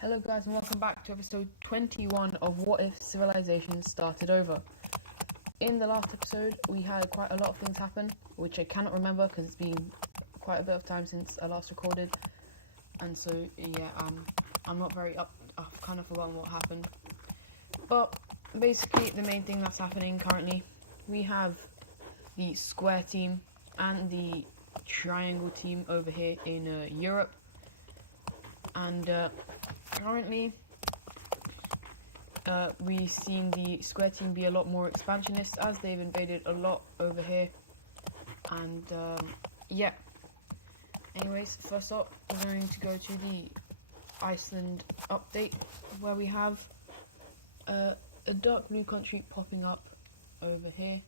Hello guys and welcome back to episode 21 of What If Civilization Started Over. In the last episode we had quite a lot of things happen, which I cannot remember because it's been quite a bit of time since I last recorded, and so yeah, I'm not very I've kind of forgotten what happened. But basically the main thing that's happening currently, we have the square team and the triangle team over here in Europe, and currently, we've seen the square team be a lot more expansionist as they've invaded a lot over here. And yeah. Anyways, first up, we're going to go to the Iceland update, where we have a dark blue country popping up over here.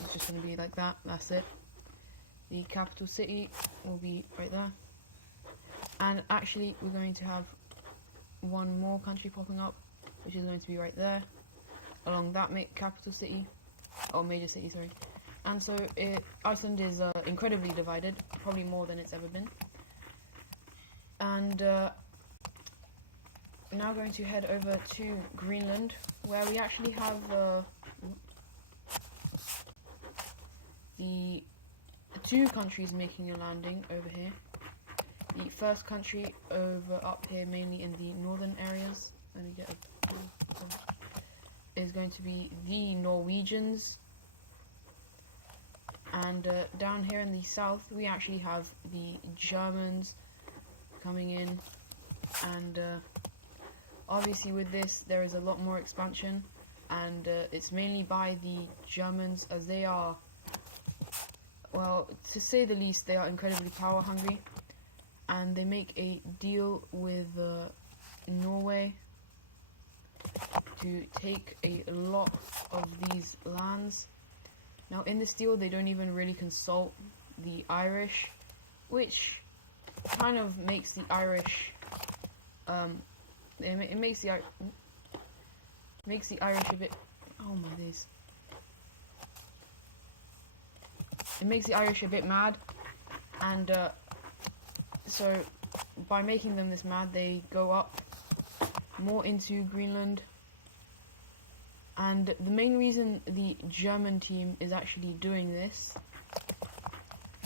It's just going to be like that. That's it. The capital city will be right there. And actually, we're going to have one more country popping up, which is going to be right there, along that capital city, or major city, sorry. And so Iceland is incredibly divided, probably more than it's ever been. And we're now going to head over to Greenland, where we actually have the two countries making a landing over here. The first country over up here, mainly in the northern areas, let me get is going to be the Norwegians. And down here in the south, we actually have the Germans coming in. And obviously with this, there is a lot more expansion. And it's mainly by the Germans, as they are, well, to say the least, they are incredibly power hungry. And they make a deal with Norway to take a lot of these lands. Now in this deal they don't even really consult the Irish, which kind of makes the Irish it makes the Irish a bit, oh my days, it makes the Irish a bit mad. And so by making them this mad, they go up more into Greenland. And the main reason the German team is actually doing this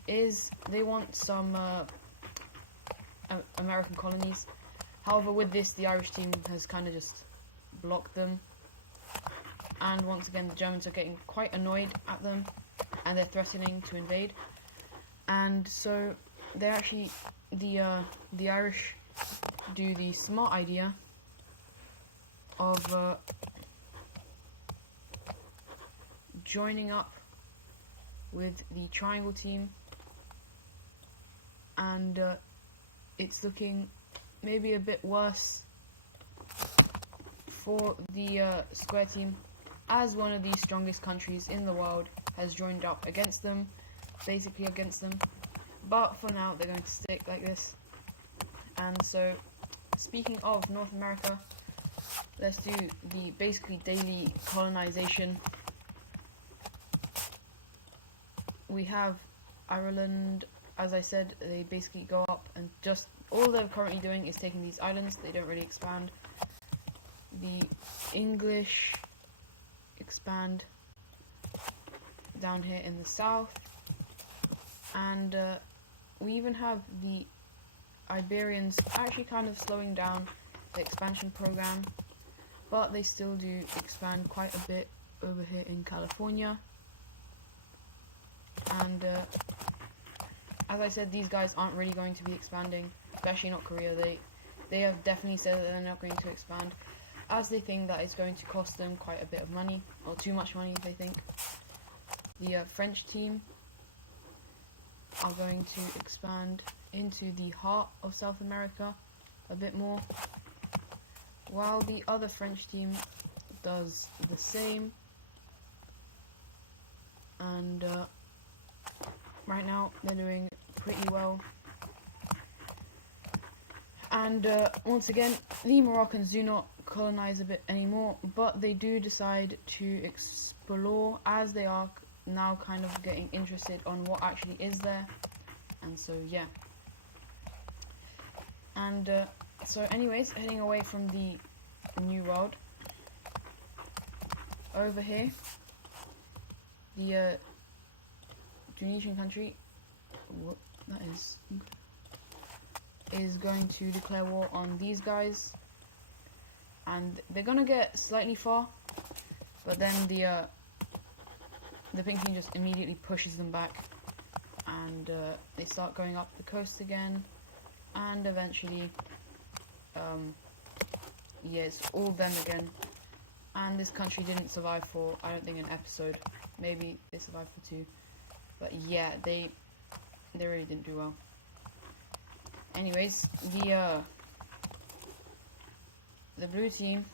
is they want some American colonies. However, with this, the Irish team has kind of just blocked them. And once again, the Germans are getting quite annoyed at them, and they're threatening to invade. And so they're actually, the Irish do the smart idea of joining up with the triangle team, and it's looking maybe a bit worse for the square team, as one of the strongest countries in the world has joined up against them, basically against them. But for now, they're going to stick like this. And so, speaking of North America, let's do the basically daily colonization. We have Ireland, as I said, they basically go up and just, all they're currently doing is taking these islands. They don't really expand. The English expand down here in the south. And we even have the Iberians actually kind of slowing down the expansion program, but they still do expand quite a bit over here in California. And as I said, these guys aren't really going to be expanding, especially not Korea. They have definitely said that they're not going to expand, as they think that it's going to cost them quite a bit of money, or too much money, they think. The French team are going to expand into the heart of South America a bit more, while the other French team does the same. And right now they're doing pretty well. And once again, the Moroccans do not colonize a bit anymore, but they do decide to explore, as they are now kind of getting interested on what actually is there. And so yeah. And So anyways, heading away from the New World, over here, the Tunisian country, what that is going to declare war on these guys, and they're gonna get slightly far, but then the pink team just immediately pushes them back, and they start going up the coast again, and eventually, yeah, it's all them again. And this country didn't survive for, I don't think, an episode. Maybe they survived for 2. But yeah, they really didn't do well. Anyways, the blue team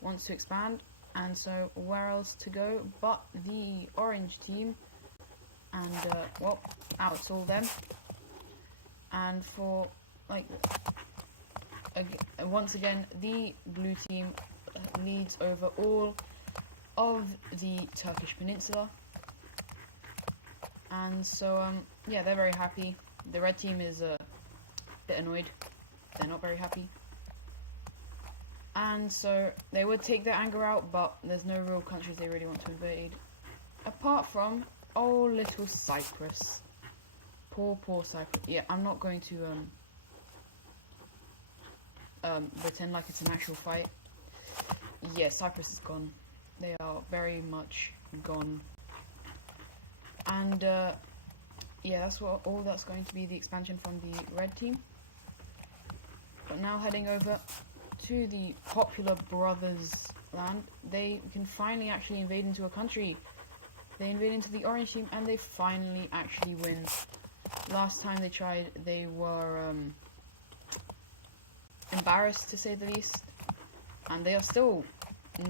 wants to expand, and so where else to go but the orange team? And well, it's all them. And for like once again, the blue team leads over all of the Turkish peninsula, and so yeah, they're very happy. The red team is a bit annoyed. They're not very happy, and so they would take their anger out, but there's no real countries they really want to invade, apart from little Cyprus. Poor Cyprus. Yeah, I'm not going to pretend like it's an actual fight. Yeah, Cyprus is gone. They are very much gone. And yeah, that's all that's going to be the expansion from the red team. But now heading over to the Popular Brothers land, they can finally actually invade into a country. They invade into the orange team, and they finally actually win. Last time they tried, they were embarrassed, to say the least, and they are still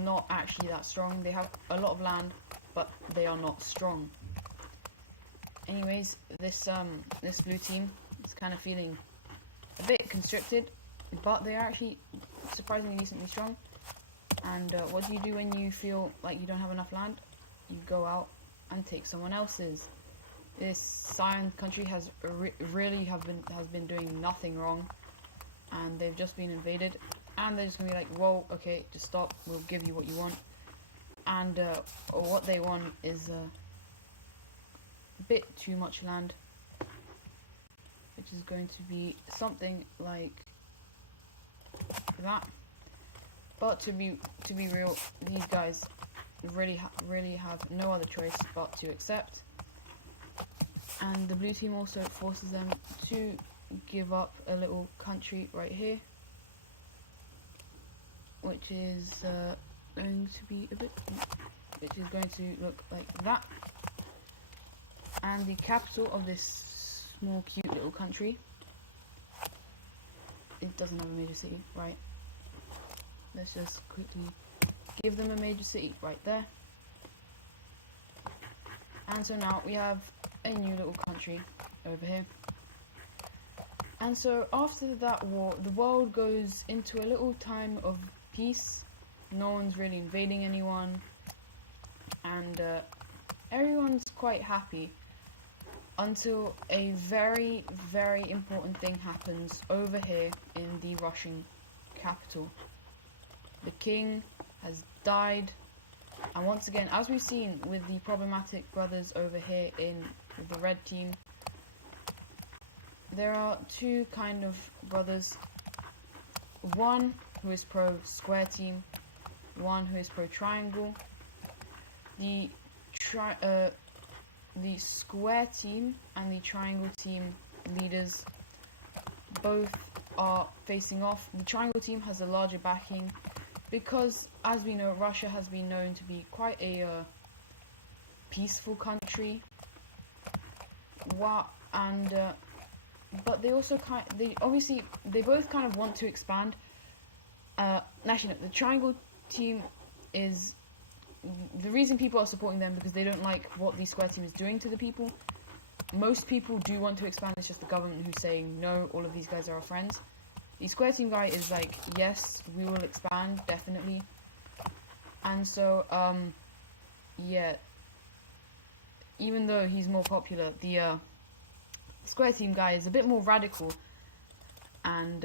not actually that strong. They have a lot of land, but they are not strong. Anyways, this blue team is kind of feeling a bit constricted, but they are actually surprisingly decently strong. And what do you do when you feel like you don't have enough land? You go out and take someone else's. This Cyan country has been doing nothing wrong, and they've just been invaded, and they're just gonna be like, whoa, okay, just stop, we'll give you what you want. And what they want is a bit too much land, which is going to be something like that. But to be real, these guys really have no other choice but to accept. And the blue team also forces them to give up a little country right here, which is going to look like that. And the capital of this small, cute little country, it doesn't have a major city, right? Let's just quickly give them a major city right there. And so now we have a new little country over here. And so after that war, the world goes into a little time of peace. No one's really invading anyone, and everyone's quite happy until a very, very important thing happens over here in the Russian capital. The king has died, and once again, as we've seen with the problematic brothers over here in the red team, there are two kind of brothers. One who is pro square team, one who is pro triangle. The square team and the triangle team leaders both are facing off. The triangle team has a larger backing because, as we know, Russia has been known to be quite a peaceful country. But they also they both kind of want to expand. Actually, no, the triangle team is the reason people are supporting them because they don't like what the square team is doing to the people. Most people do want to expand. It's just the government who's saying no. All of these guys are our friends. The square team guy is like, yes, we will expand, definitely. And so, yeah, even though he's more popular, the square team guy is a bit more radical, and and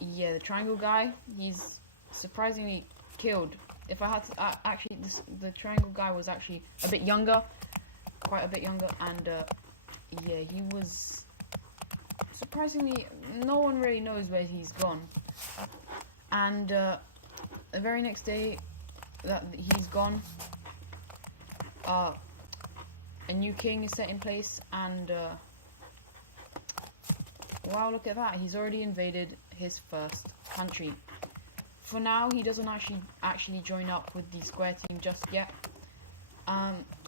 yeah, the triangle guy, he's surprisingly killed. If I had to, actually, the triangle guy was actually a bit younger, quite a bit younger, and yeah, he was surprisingly, no one really knows where he's gone. And the very next day that he's gone, a new king is set in place, and wow, look at that, he's already invaded his first country. For now, he doesn't actually join up with the square team just yet.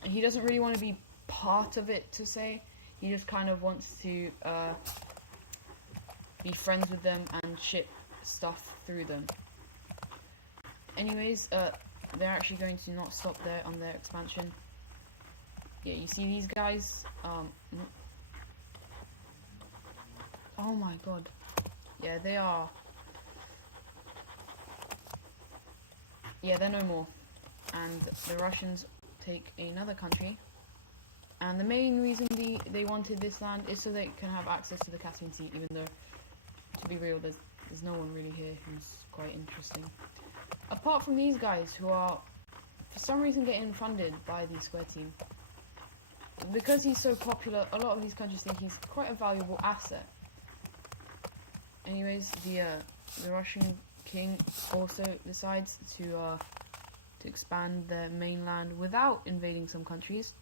He doesn't really want to be part of it, to say. He just kind of wants to be friends with them and ship stuff through them. Anyways, they're actually going to not stop there on their expansion. Yeah, you see these guys? Oh my god. Yeah, they are. Yeah, they're no more. And the Russians take another country. And the main reason they wanted this land is so they can have access to the Caspian Sea, even though, to be real, there's no one really here who's quite interesting. Apart from these guys, who are, for some reason, getting funded by the square team. Because he's so popular, a lot of these countries think he's quite a valuable asset. Anyways, the Russian king also decides to expand their mainland without invading some countries,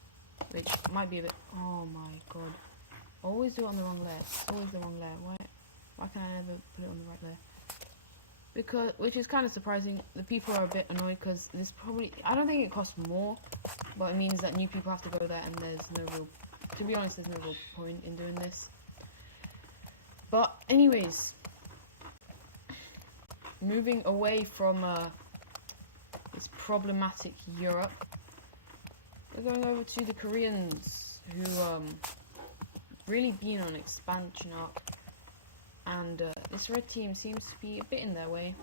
which might be a bit. Oh my god! I always do it on the wrong layer. It's always the wrong layer. Why can I never put it on the right layer? Because, which is kind of surprising. The people are a bit annoyed because this probably. I don't think it costs more, but it means that new people have to go there, and there's no real. To be honest, there's no real point in doing this. But anyways, moving away from this problematic Europe, we're going over to the Koreans, who really been on expansion arc, and this red team seems to be a bit in their way,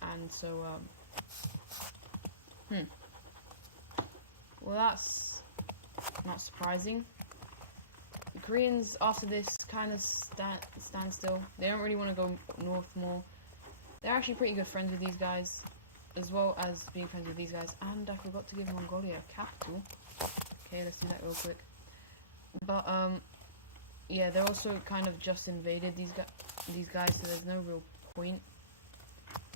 and so well, that's not surprising. The Koreans, after this, kind of stand still. They don't really want to go north more. They're actually pretty good friends with these guys, as well as being friends with these guys. And I forgot to give Mongolia a capital. Okay, let's do that real quick. But yeah, they're also kind of just invaded these guys, so there's no real point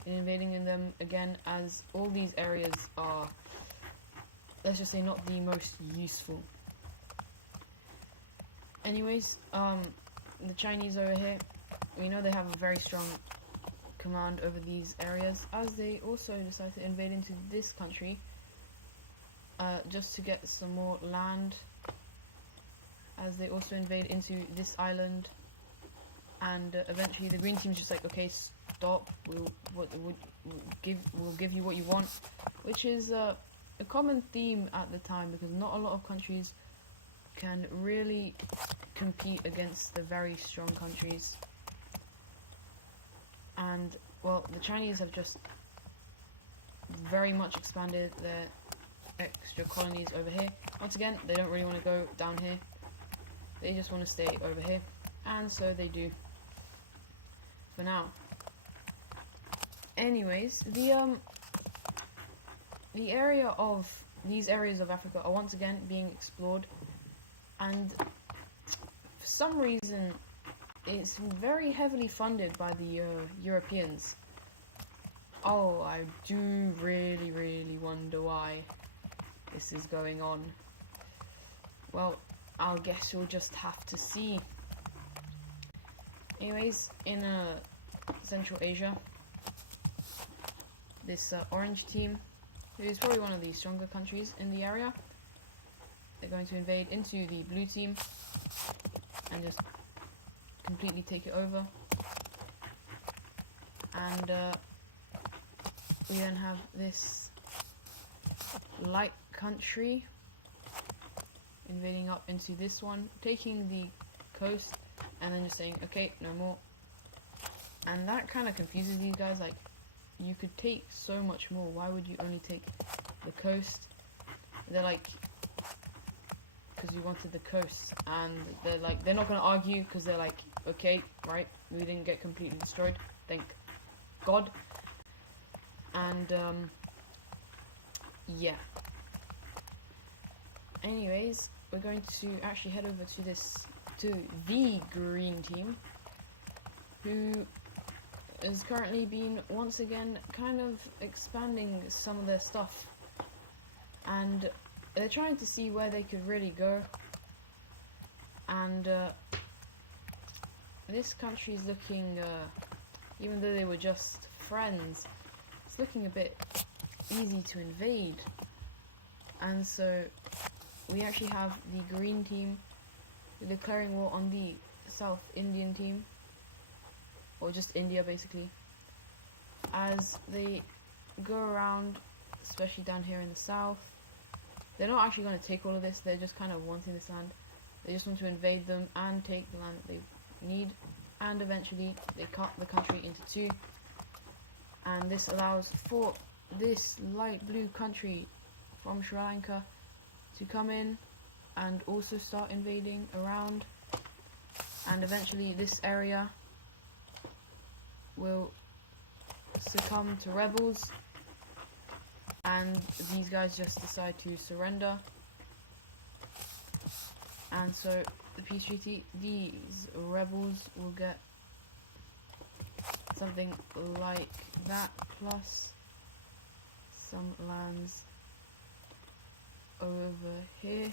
in invading them again, as all these areas are, let's just say, not the most useful. Anyways, the Chinese over here, we know they have a very strong command over these areas, as they also decide to invade into this country just to get some more land, as they also invade into this island, and eventually the green team's just like, okay, stop, we'll give you what you want, which is a common theme at the time, because not a lot of countries can really compete against the very strong countries. And well, the Chinese have just very much expanded their extra colonies over here. Once again, they don't really want to go down here, they just want to stay over here, and so they do for now. Anyways, the area of these areas of Africa are once again being explored, and for some reason it's very heavily funded by the Europeans. Oh, I do really wonder why this is going on. Well, I guess we'll just have to see. Anyways, in Central Asia, this orange team, who is probably one of the stronger countries in the area, they're going to invade into the blue team and just completely take it over. And we then have this light country invading up into this one, taking the coast, and then just saying, okay, no more. And that kind of confuses these guys, like, you could take so much more, why would you only take the coast? They're like, because you wanted the coast, and they're like, they're not going to argue, because they're like, Okay, right, we didn't get completely destroyed, thank God. And yeah. Anyways, we're going to actually head over to the green team, who has currently been once again kind of expanding some of their stuff, and they're trying to see where they could really go. And this country is looking, even though they were just friends, it's looking a bit easy to invade. And so we actually have the green team declaring war on the South Indian team, or just India basically, as they go around, especially down here in the south. They're not actually going to take all of this, they're just kind of wanting this land. They just want to invade them and take the land that they need, and eventually they cut the country into two. And this allows for this light blue country from Sri Lanka to come in and also start invading around, and eventually this area will succumb to rebels, and these guys just decide to surrender. And so the peace treaty, these rebels will get something like that, plus some lands over here.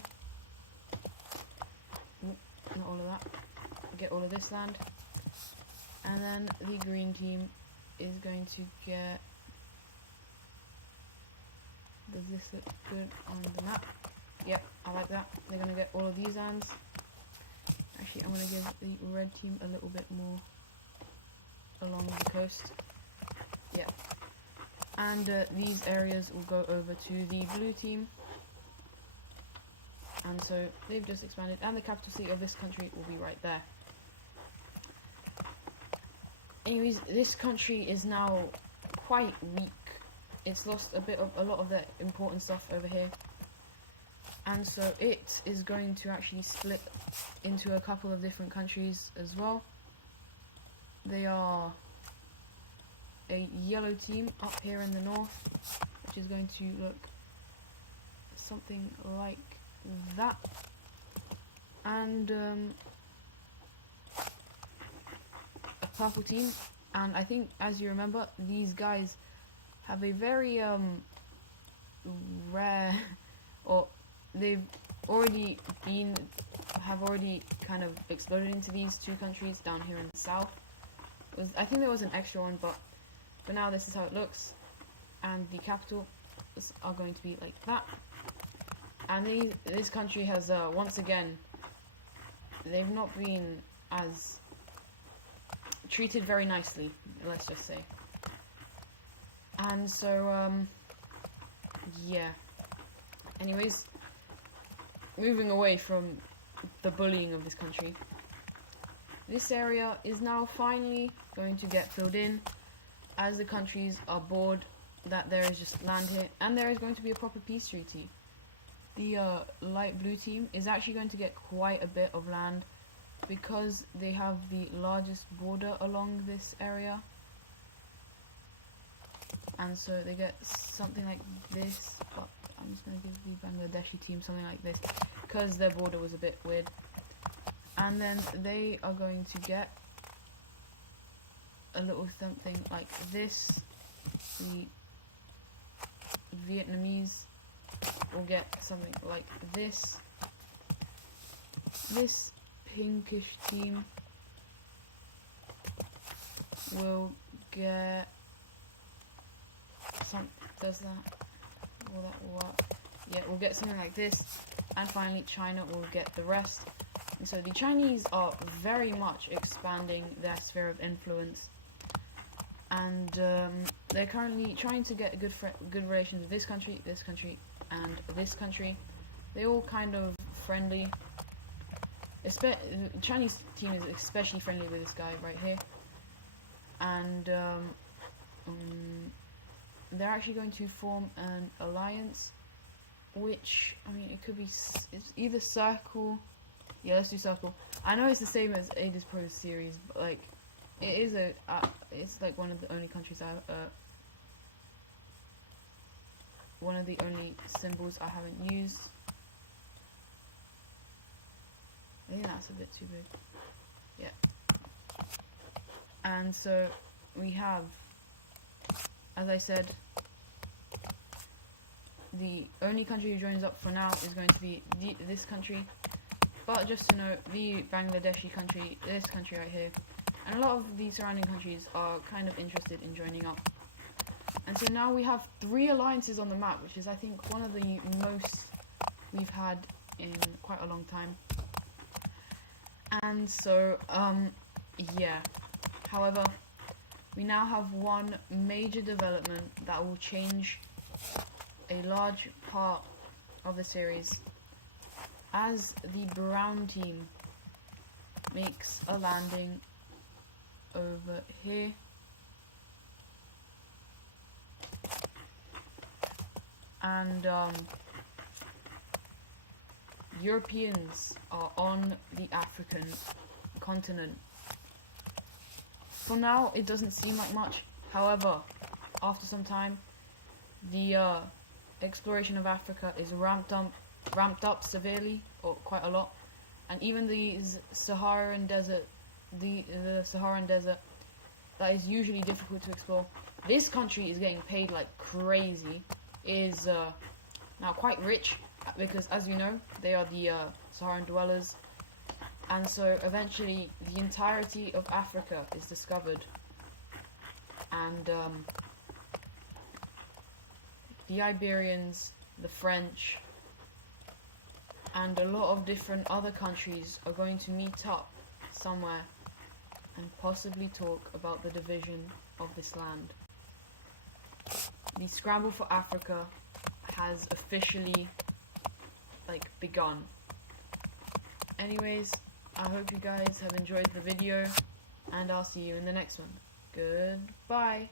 Not all of that. Get all of this land. And then the green team is going to get... Does this look good on the map? Yep, I like that. They're going to get all of these lands. Actually, I'm going to give the red team a little bit more along the coast. Yeah. And these areas will go over to the blue team. And so they've just expanded, and the capital city of this country will be right there. Anyways, this country is now quite weak. It's lost a lot of their important stuff over here. And so it is going to actually split into a couple of different countries as well. They are a yellow team up here in the north, which is going to look something like that. And a purple team. And I think, as you remember, these guys have a very rare, or they've already kind of exploded into these two countries down here in the south. I think there was an extra one, but for now this is how it looks, and the capital are going to be like that. And this country has once again, they've not been as treated very nicely, let's just say. And so yeah, anyways, moving away from the bullying of this country, this area is now finally going to get filled in, as the countries are bored that there is just land here, and there is going to be a proper peace treaty. The light blue team is actually going to get quite a bit of land, because they have the largest border along this area. And so they get something like this, but I'm just going to give the Bangladeshi team something like this, because their border was a bit weird. And then they are going to get a little something like this. The Vietnamese will get something like this. This pinkish team will get some... Does that... Will that work? Yeah, we'll get something like this. And finally China will get the rest. And so the Chinese are very much expanding their sphere of influence, and they're currently trying to get good relations with this country, and this country. They're all kind of friendly. The Chinese team is especially friendly with this guy right here, and they're actually going to form an alliance, which, I mean, it could be, it's either circle Yeah, let's do South Pole. I know it's the same as Ada's Pro series, but like, it is it's like one of the only countries one of the only symbols I haven't used. I think that's a bit too big. Yeah. And so we have, as I said, the only country who joins up for now is going to be this country. But just to note, the Bangladeshi country, this country right here, and a lot of the surrounding countries are kind of interested in joining up. And so now we have 3 alliances on the map, which is I think one of the most we've had in quite a long time. And so, yeah. However, we now have one major development that will change a large part of the series, as the brown team makes a landing over here. And Europeans are on the African continent. For now, it doesn't seem like much. However, after some time, the exploration of Africa is ramped up severely, or quite a lot. And even the Saharan desert, the Saharan desert, that is usually difficult to explore. This country is getting paid like crazy. Is now quite rich, because as you know, they are the Saharan dwellers, and so eventually the entirety of Africa is discovered, and the Iberians, the French, and a lot of different other countries are going to meet up somewhere and possibly talk about the division of this land. The scramble for Africa has officially begun. Anyways, I hope you guys have enjoyed the video, and I'll see you in the next one. Goodbye.